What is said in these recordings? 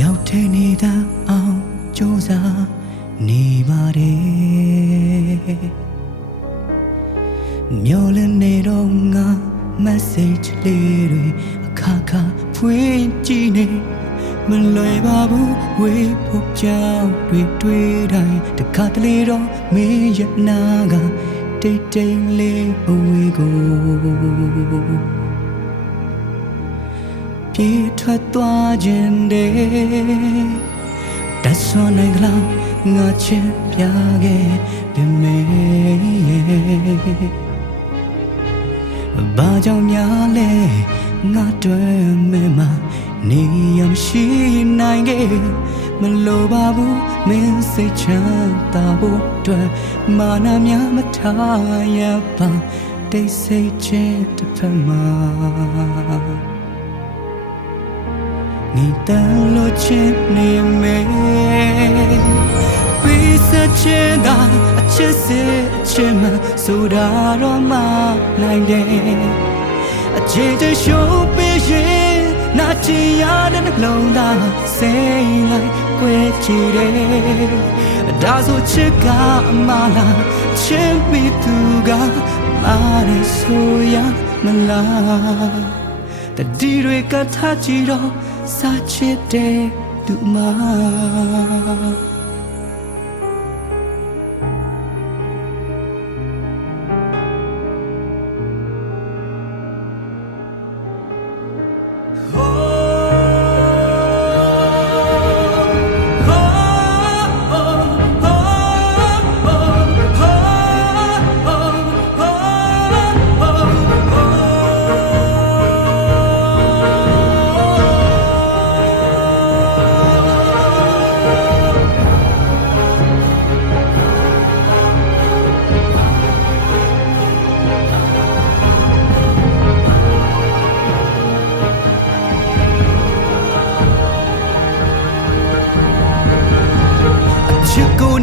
ရောက်တဲ့နေတာအောင်ကြိုးစားနေပါတယ်မျောလင်းနေတော့ငါ message လေးတွေအခါခါဖွင့်ကြည့်နေမလွယ်ပါဘူးဝေးဖို့ကြောင့်တွေ့တိုင်းတခါတလေတော့မင်းရနာကတိတ်တိတ်လေးအဝေးကိုပြေးထွက်သွားခြင်းတဲ့တဆွမ်းနိုင်ကလောက်ငါချစ်ပြခဲ့ပေမဲ့ဘာကြောင့်များလဲငါတွေ့မဲမှာနေရမရှိနိုင်ခဲ့မလိုပါဘူးမင်းစိတ်ချမ်းသာဖို့အတွက်မာနများမထားရပါတိတ်ဆိတ်ခြင်းတစ်ဖက်မှာ你等落千年美，闭塞千大，千世千万，苏达罗马来的，姐姐手背人，那只呀的那龙大，谁来归几的？大手吃嘎马拉，千米土嘎，马的苏呀马拉，但地瑞嘎他几多？撒切的杜马。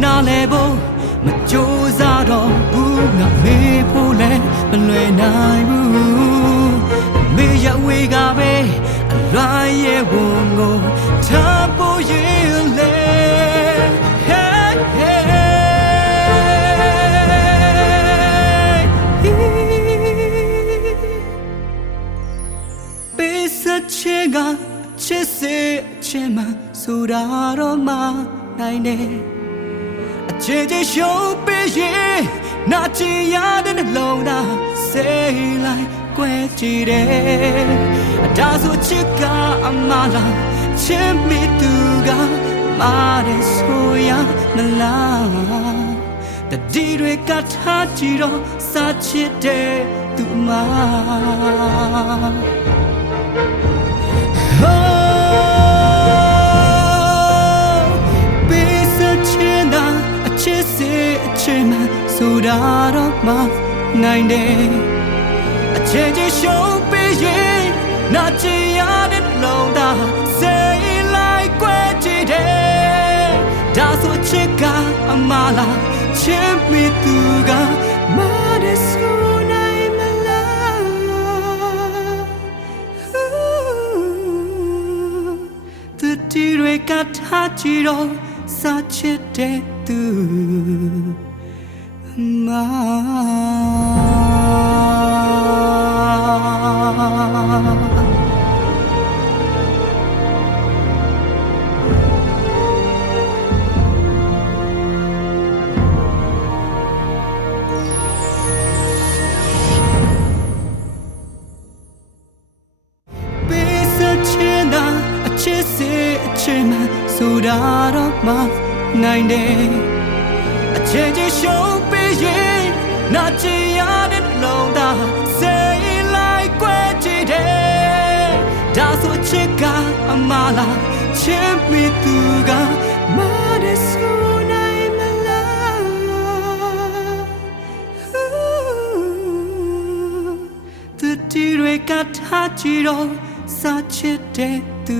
နားလဲဖို့မကြိုးစားတော့ဘူးငါမေးဖို့လဲမလွယ်နိုင်ဘူးမေးရဝေးကပဲအလွမ်းရဲ့ဝန်ကိုထားဖို့ရင်လဲပေးစချေကချစ်စေချင်မှဆိုတာတော့မနိုင်နဲ့姐姐手背影，那只呀的那龙大，谁来归几的？大手吃嘎马拉，千米土嘎，马的手呀那拉，但地瑞嘎他几多，撒切的土马。苏达罗马奈的，姐姐手背影，那只呀的龙大，谁来归几的？大手吃嘎马拉，千米土嘎，马的苏奈马拉，这地瑞嘎他几罗，撒切的土。Ma Pesa chena chese chema sudara ma nine day 姐姐手背影，那只呀的龙大，谁来归几的？大手吃嘎马拉，千米土嘎，马的手奈马拉，这地瑞嘎他几多，撒切的土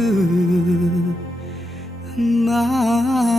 马。